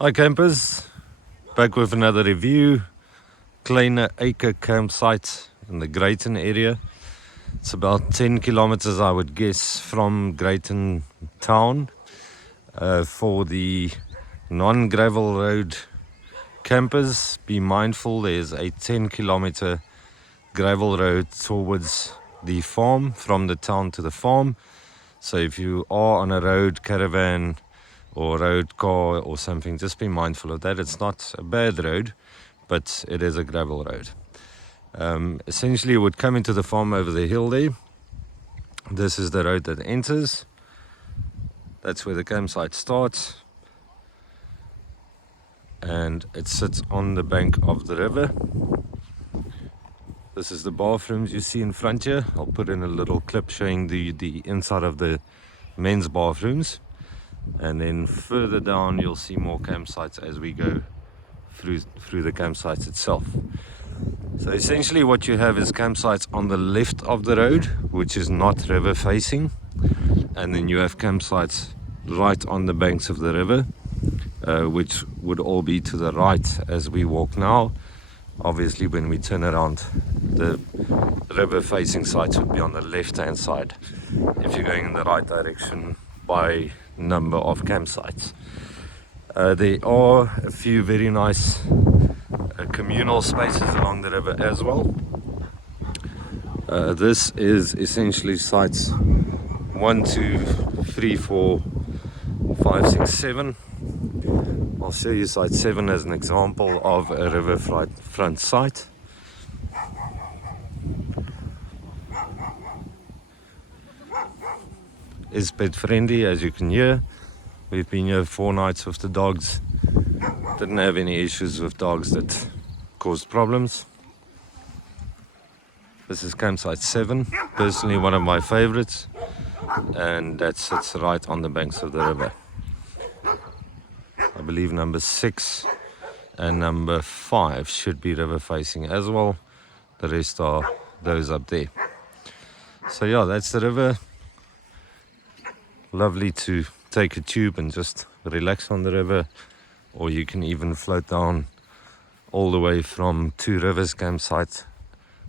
Hi campers, back with another review. Kleine Eike campsite in the Greyton area. It's about 10 kilometers I would guess from Greyton town. For the non-gravel road campers, be mindful there's a 10-kilometer gravel road towards the farm, from the town to the farm. So if you are on a road caravan or road car or something, just be mindful of that. It's not a bad road, but it is a gravel road. Essentially it would come into the farm over the hill there. This is the road that enters. That's where the campsite starts, and it sits on the bank of the river. This is the bathrooms you see in front here. I'll put in a little clip showing the inside of the men's bathrooms. And then further down you'll see more campsites as we go through the campsite itself. So essentially what you have is campsites on the left of the road, which is not river facing, and then you have campsites right on the banks of the river, which would all be to the right as we walk now. Obviously when we turn around, the river facing sites would be on the left hand side if you're going in the right direction by number of campsites. There are a few very nice communal spaces along the river as well. This is essentially sites 1, 2, 3, 4, 5, 6, 7. I'll show you site 7 as an example of a riverfront site. Is pet friendly, as you can hear. We've been here 4 nights with the dogs. Didn't have any issues with dogs that caused problems. This is campsite 7, personally one of my favorites, and that sits right on the banks of the river. I believe number 6 and number 5 should be river facing as well. The rest are those up there. So yeah, that's the river. Lovely to take a tube and just relax on the river, or you can even float down all the way from Two Rivers campsite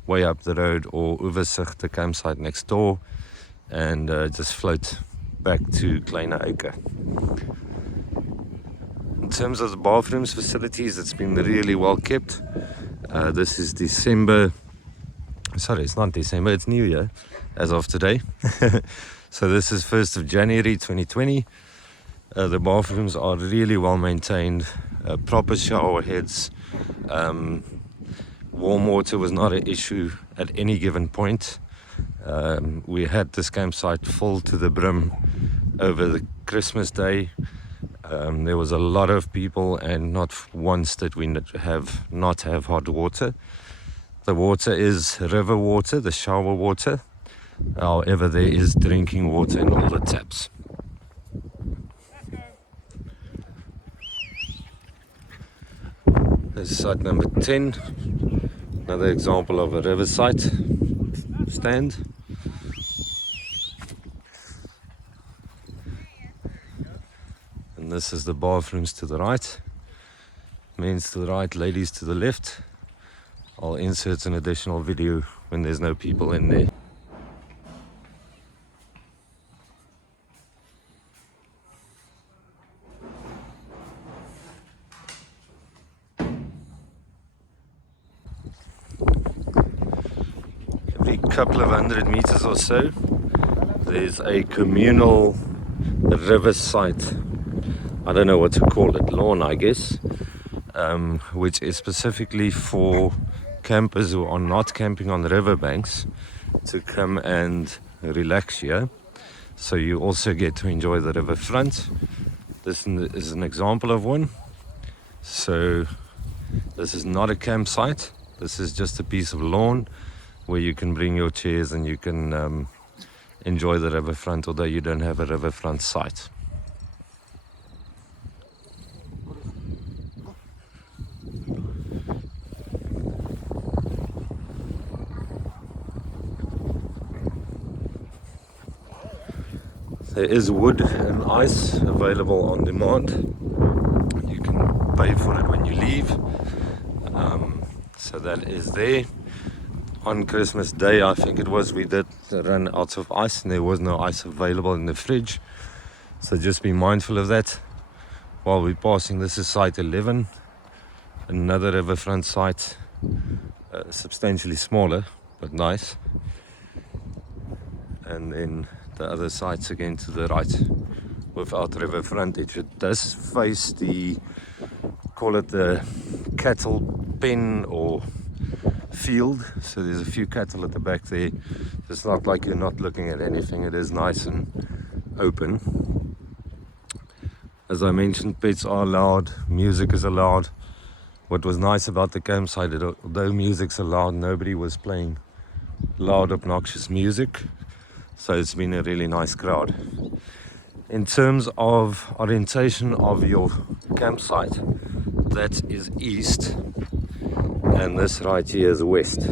way up the road, or Riverfront, the campsite next door, and just float back to Kleine Eike. In terms of the bathrooms facilities, it's been really well kept. This is December, sorry, it's not December, it's New Year as of today. So this is 1st of January 2020. The bathrooms are really well maintained, proper shower heads. Warm water was not an issue at any given point. We had this campsite full to the brim over the Christmas day. There was a lot of people, and not once did we not have hot water. The water is river water, the shower water. However, there is drinking water in all the taps. This is site number 10, another example of a river site stand. And this is the bathrooms to the right, men's to the right, ladies to the left. I'll insert an additional video when there's no people in there. Every couple of 100 meters or so, there's a communal river site. I don't know what to call it, lawn I guess, which is specifically for campers who are not camping on the riverbanks to come and relax here. So you also get to enjoy the riverfront. This is an example of one. So this is not a campsite. This is just a piece of lawn where you can bring your chairs and you can enjoy the riverfront, although you don't have a riverfront site. There is wood and ice available on demand. You can pay for it when you leave. So that is there. On Christmas Day, I think it was, we did run out of ice and there was no ice available in the fridge. So just be mindful of that while we're passing. This is site 11, another riverfront site, substantially smaller but nice. And then the other sites again to the right without river frontage. It does face the, call it the cattle pen or field, so there's a few cattle at the back there. It's not like you're not looking at anything. It is nice and open. As I mentioned, pets are allowed, music is allowed. What was nice about the campsite, although music's allowed, nobody was playing loud obnoxious music, so it's been a really nice crowd. In terms of orientation of your campsite, that is east and this right here is west.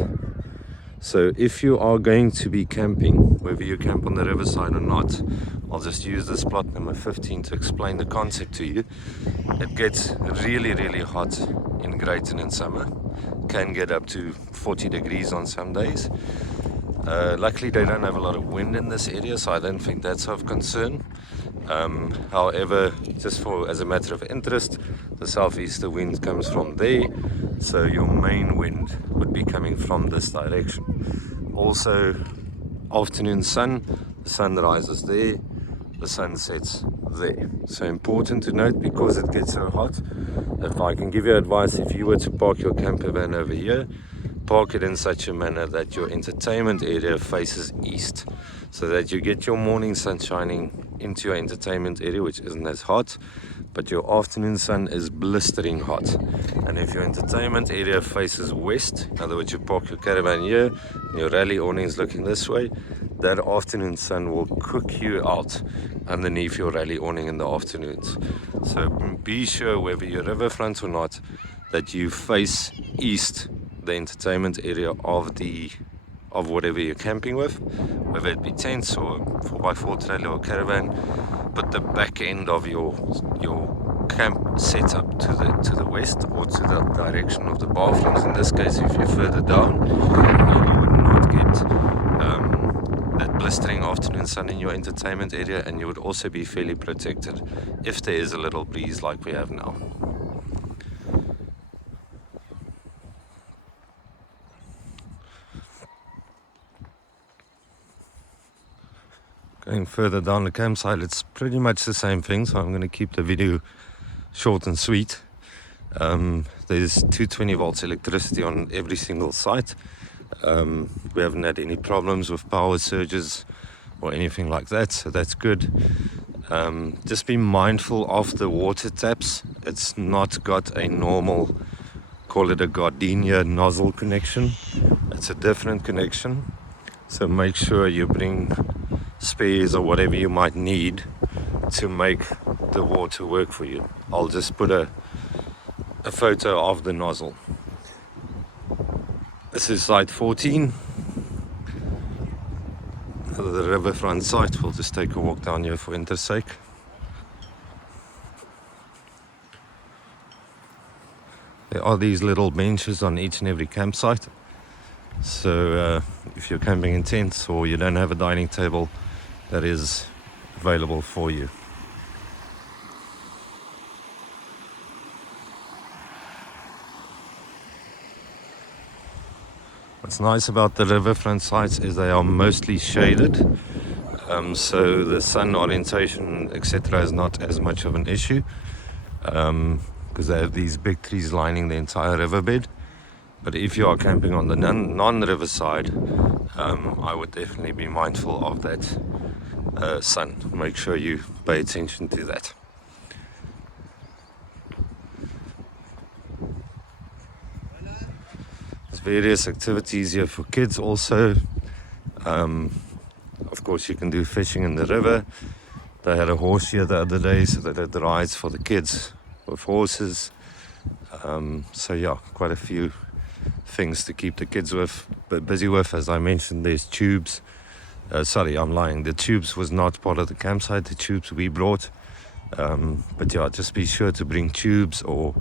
So if you are going to be camping, whether you camp on the riverside or not, I'll just use this plot number 15 to explain the concept to you. It gets really hot in Greyton in summer, can get up to 40 degrees on some days. Luckily they don't have a lot of wind in this area, so I don't think that's of concern. However, just as a matter of interest, the southeaster wind comes from there, so your main wind would be coming from this direction. Also, afternoon sun, the sun rises there, the sun sets there. So important to note, because it gets so hot. If I can give you advice, if you were to park your camper van over here, park it in such a manner that your entertainment area faces east, so that you get your morning sun shining into your entertainment area, which isn't as hot, but your afternoon sun is blistering hot. And if your entertainment area faces west, in other words, you park your caravan here and your rally awning is looking this way, that afternoon sun will cook you out underneath your rally awning in the afternoons. So be sure, whether you're riverfront or not, that you face east, the entertainment area of whatever you're camping with, whether it be tents or 4x4 trailer or caravan. Put the back end of your camp setup to the west, or to the direction of the bathrooms. In this case, if you're further down, you would not get that blistering afternoon sun in your entertainment area, and you would also be fairly protected if there is a little breeze like we have now. Going further down the campsite, it's pretty much the same thing, so I'm going to keep the video short and sweet. There's 220 volts electricity on every single site. We haven't had any problems with power surges or anything like that, so that's good. Just be mindful of the water taps. It's not got a normal, call it a gardenia nozzle connection. It's a different connection, so make sure you bring spares or whatever you might need to make the water work for you. I'll just put a photo of the nozzle. This is site 14, the riverfront site. We'll just take a walk down here for interest's sake. There are these little benches on each and every campsite, so if you're camping in tents or you don't have a dining table, that is available for you. What's nice about the riverfront sites is they are mostly shaded, so the sun orientation, etc., is not as much of an issue, because they have these big trees lining the entire riverbed. But if you are camping on the non-river side, I would definitely be mindful of that sun. Make sure you pay attention to that. There's various activities here for kids also. Of course, you can do fishing in the river. They had a horse here the other day, so they had the rides for the kids with horses. So yeah, quite a few things to keep the kids busy with. As I mentioned, there's tubes. Sorry, I'm lying. The tubes was not part of the campsite. The tubes we brought. But yeah, just be sure to bring tubes or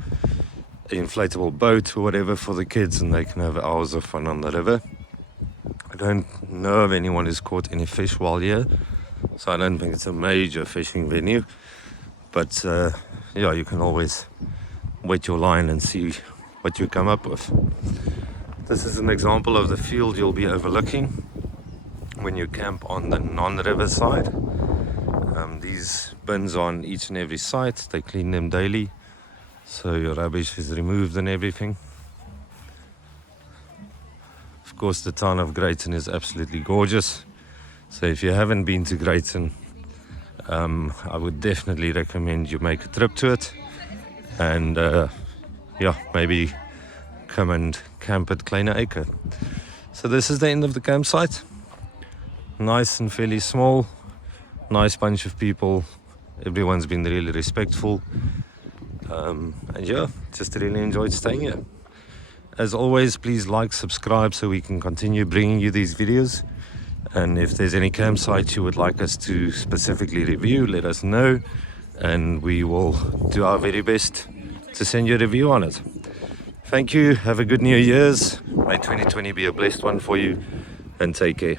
an inflatable boat or whatever for the kids, and they can have hours of fun on the river. I don't know of anyone who's caught any fish while here, so I don't think it's a major fishing venue. But yeah, you can always wet your line and see what you come up with. This is an example of the field you'll be overlooking when you camp on the non-river side. These bins are on each and every site. They clean them daily, so your rubbish is removed and everything. Of course, the town of Greyton is absolutely gorgeous. So if you haven't been to Greyton, I would definitely recommend you make a trip to it. And yeah, maybe come and camp at Kleine Eike. So this is the end of the campsite. Nice and fairly small. Nice bunch of people. Everyone's been really respectful. And yeah, just really enjoyed staying here. As always, please like, subscribe so we can continue bringing you these videos. And if there's any campsites you would like us to specifically review, let us know. And we will do our very best to send you a review on it. Thank you. Have a good New Year's. May 2020 be a blessed one for you. And take care.